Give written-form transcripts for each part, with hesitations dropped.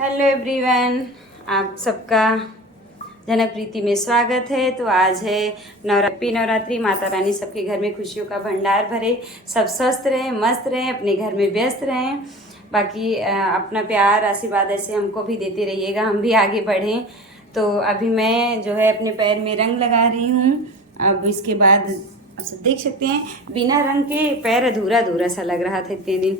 Hello everyone, आप सबका जनक प्रीति में स्वागत है। तो आज है नवरात्रि। माता रानी सबके घर में खुशियों का भंडार भरे, सब स्वस्थ रहें, मस्त रहें, अपने घर में व्यस्त रहें। बाकी अपना प्यार आशीर्वाद ऐसे हमको भी देते रहिएगा, हम भी आगे बढ़ें। तो अभी मैं जो है अपने पैर में रंग लगा रही हूँ। अब इसके बाद आप सब देख सकते हैं, बिना रंग के पैर अधूरा अधूरा सा लग रहा था इतने दिन।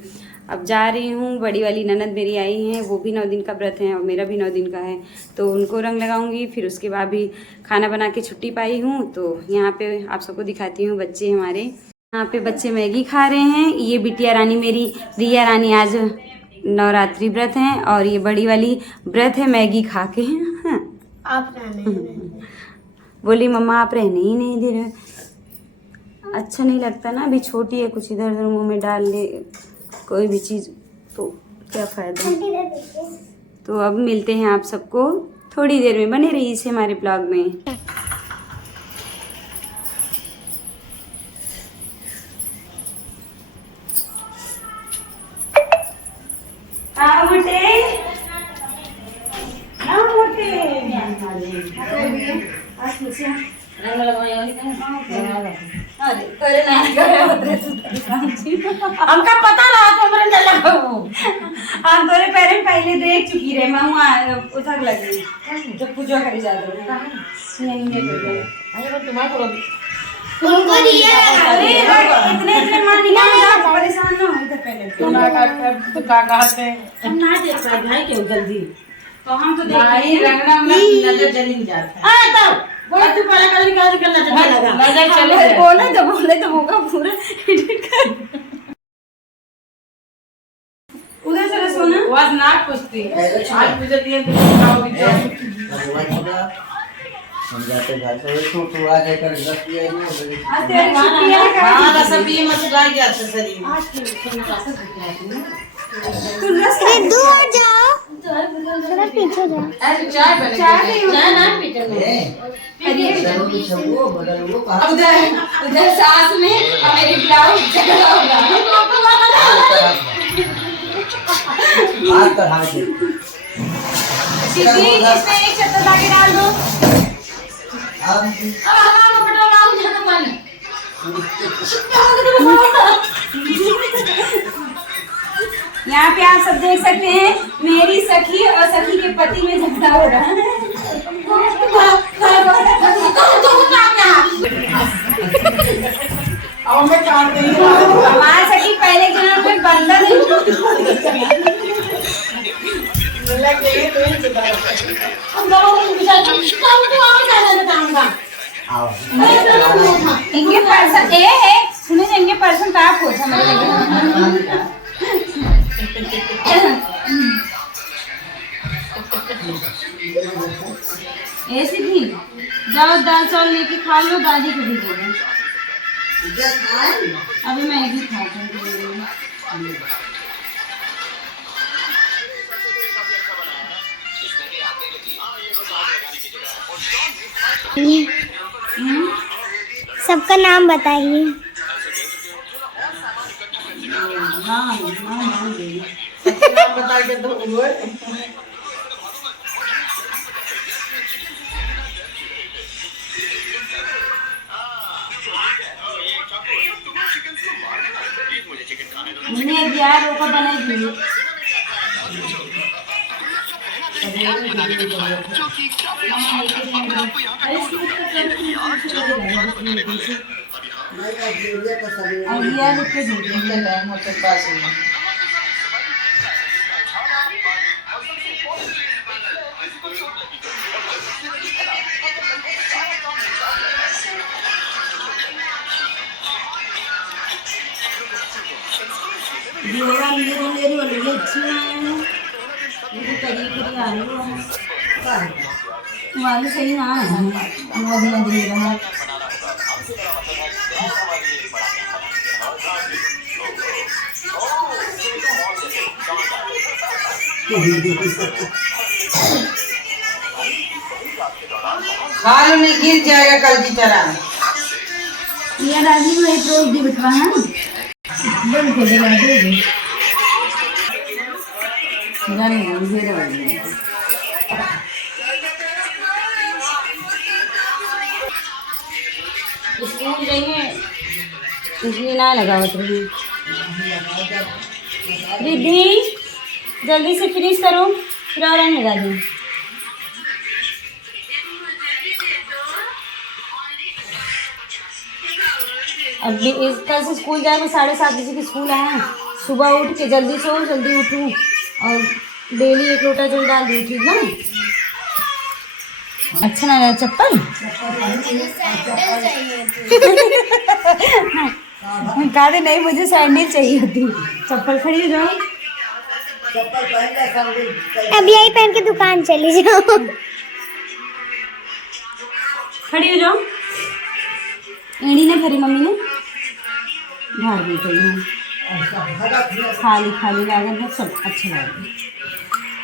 अब जा रही हूँ, बड़ी वाली ननद मेरी आई हैं, वो भी 9 दिन का व्रत है और मेरा भी 9 दिन का है, तो उनको रंग लगाऊंगी। फिर उसके बाद भी खाना बना के छुट्टी पाई हूँ, तो यहाँ पे आप सबको दिखाती हूँ। बच्चे हमारे यहाँ पे बच्चे मैगी खा रहे हैं। ये बिटिया रानी मेरी रिया रानी आज नवरात्रि व्रत हैं और ये बड़ी वाली व्रत है मैगी खा के। आप रहने बोली मम्मा आप रहने ही नहीं दे रहे, अच्छा नहीं लगता ना, अभी छोटी है, कुछ इधर उधर मुँह में डाल ले कोई भी चीज़ तो क्या फ़ायदा। तो अब मिलते हैं आप सबको थोड़ी देर में, बने रहिए इसे हमारे ब्लॉग में। हमका पता ना हमरे न लगाऊ हम तोरे पैर में पहले देख चुकी रे, मैं वहाँ उधर लगी जब पूजा करे जा रही अरे तुम्हारा करो तुमको दिया। अरे इतने इतने मार निकाल, परेशान ना हो। इधर पहले तुम ना काट का कहते हम ना देख पाए भाई क्यों जल्दी, तो हम तो भाई रंगना में नजर जली जाता है। हां तब वो तू पहले कर निकाल के नजर लगा नजर चले जाए। बोले तो होगा पूरा एडिट कर। उधर चले सोना, आवाज ना पूछती आज मुझे दिए तो खाओगी तो हम जाते घर से तो आ जाकर घर किया ही नहीं। आज तेरी छुट्टी है का? हां सब ये मसला गया था शरीर तू रस दूर जाओ, थोड़ा पीछे जाओ। अरे चाय बने चाय ना पीते वो बदल वो कहा उधर सास में और मेरी ब्लाउज चला होगा। हाथ कर हाथ से दीदी इसमें एक चत्तर लाके डाल दो। अब हमारा पेट्रोल आउट जाता पानी यहाँ पे आप सब देख सकते हैं, मेरी सखी और सखी के पति में झगड़ा हो रहा है। अब मैं काट रही हमारी सखी पहले जन्म में बंदर लगे तो हम लोग काम को और जाना बताऊंगा। आओ इनके पर्सन ए है, सुने इनके पर्सन का आप पूछा मेरे लगे। ऐसे भी जाओ दाल चावल लेके खा लो, दादी को भी बोलो। अभी मैगी खाते हैं। सबका नाम बताइए। बता के दो मैंने दिया रोका बनाई दी। और दिया रुक के दीजिए। टाइम होते पास ही दिया ले वाली अच्छी है, ये करी करी आलू है, आलू सही ना है, दिया दे रहा खा लो नहीं गिर जाएगा कल की तरह। ये दादी को एक रोज दी बिठवा है, बंद कर देगा दे दे। स्कूल जाइए इसलिए ना लगावत रही। रिद्धि जल्दी से फिनिश करो फिर और रंग लगा दूँ। अब भी इस कल से स्कूल जाए, 7:30 बजे की स्कूल है। सुबह उठ के जल्दी सो जल्दी उठूँ और डेली 1 लोटा जल डाल दूँ, ठीक ना? अच्छा ना लगा चप्पल? कहा दे नहीं मुझे सैंडल चाहिए थी। चप्पल खड़ी हो जाओ। अब यही पहन के दुकान चली जाओ। खड़ी हो जाओ। एड़ी ने भरी मम्मी ने भर दी गई है। खाली खाली लागल है, सब अच्छा लगा।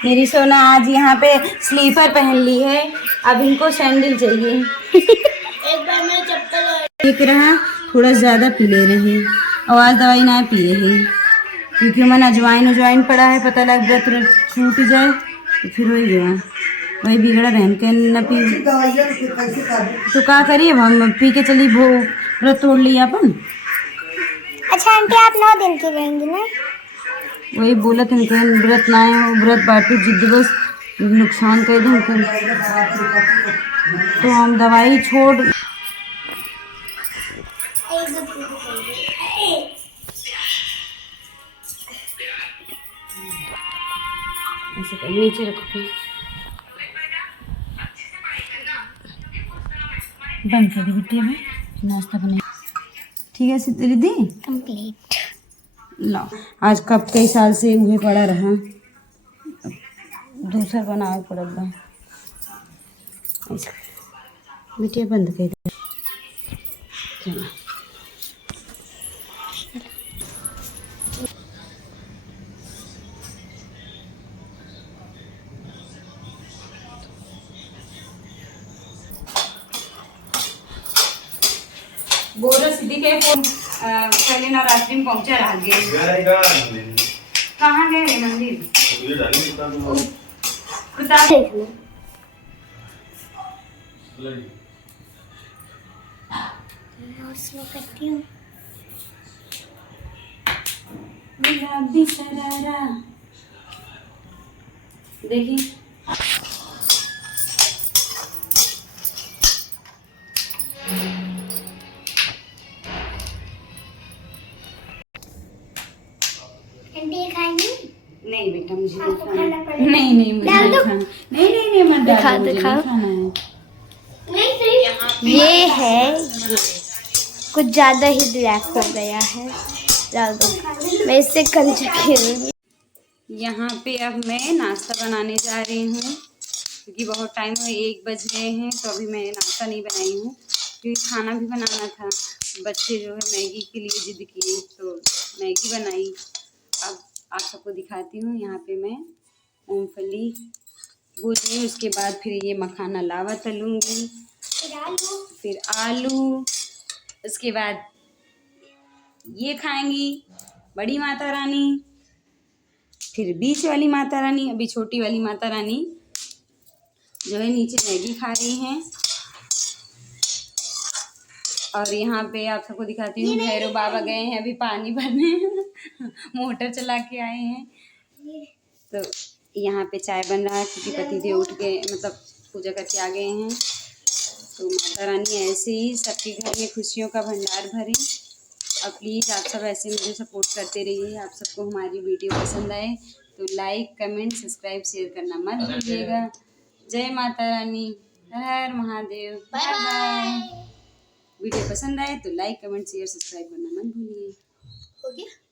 मेरी सोना आज यहाँ पे स्लीपर पहन ली है, अब इनको सैंडल चाहिए। एक बार मैं चप्पल देख रहा थोड़ा ज़्यादा पी ले रहे और आज दवाई ना पिए है क्योंकि मन अजवाइन पड़ा है, पता लग व्रत छूट जाए तो फिर वही गया वही बिगड़ा रहन के न पी तो क्या करिए। हम पी के चली वो व्रत तोड़ लिया अपन। अच्छा आंटी आप 9 दिन की रहेंगी ना? वही बोला था इनके व्रत ना है, व्रत बाटू जिद बस नुकसान कर दें तो हम दवाई छोड़ ऐसे कर नीचे रखो बंद कर दी बिटिया में नाश्ता बने। ठीक है रिद्धि कंप्लीट। लो आज कब कई साल से उहे पड़ा रहा, दूसरा बनावे पड़ेगा। बिटिया बंद कर दे। बोलो सिद्धि के फोन पहले नवरात्रि में पहुंचा रहा गए। कहाँ गए मंदिर? करती हूँ। गुलाबी शरारा देखिए आंटी खाएंगी? नहीं बेटा मुझे नहीं आपको खाना खाना है। पड़ेगा। नहीं मुझे डाल नहीं दो। खाना। नहीं मत डालो, दिखा मुझे नहीं दिखाओ। खाना है। ये है ये कुछ ज़्यादा ही ब्लैक हो गया है, डाल दो। मैं इससे कंचा खेलूंगी। यहाँ पे अब मैं नाश्ता बनाने जा रही हूँ क्योंकि बहुत टाइम हुए 1 बज गए हैं तो अभी मैं नाश्ता नहीं बनाई हूँ क्योंकि खाना भी बनाना था। बच्चे जो है मैगी के लिए जिद किए तो मैगी बनाई। अब आप सबको दिखाती हूँ। यहाँ पे मैं मूंगफली भून रही हूँ, उसके बाद फिर ये मखाना लावा तलूँगी, फिर आलू, उसके बाद ये खाएंगी बड़ी माता रानी, फिर बीच वाली माता रानी, अभी छोटी वाली माता रानी जो है नीचे मैगी खा रही हैं। और यहाँ पे आप सबको दिखाती हूँ भैरव बाबा गए हैं अभी पानी भरने मोटर चला के आए हैं। तो यहाँ पे चाय बन रहा है क्योंकि पतिदेव उठ गए, मतलब पूजा करके आ गए हैं। तो माता रानी ऐसे ही सबके घर में खुशियों का भंडार भरे। और प्लीज़ आप सब ऐसे मुझे सपोर्ट करते रहिए। आप सबको हमारी वीडियो पसंद आए तो लाइक कमेंट सब्सक्राइब शेयर करना मत भूलिएगा। जय माता रानी, हर हर महादेव, बाय बाय। वीडियो पसंद आए तो लाइक कमेंट शेयर सब्सक्राइब करना मत भूलिए। हो गया।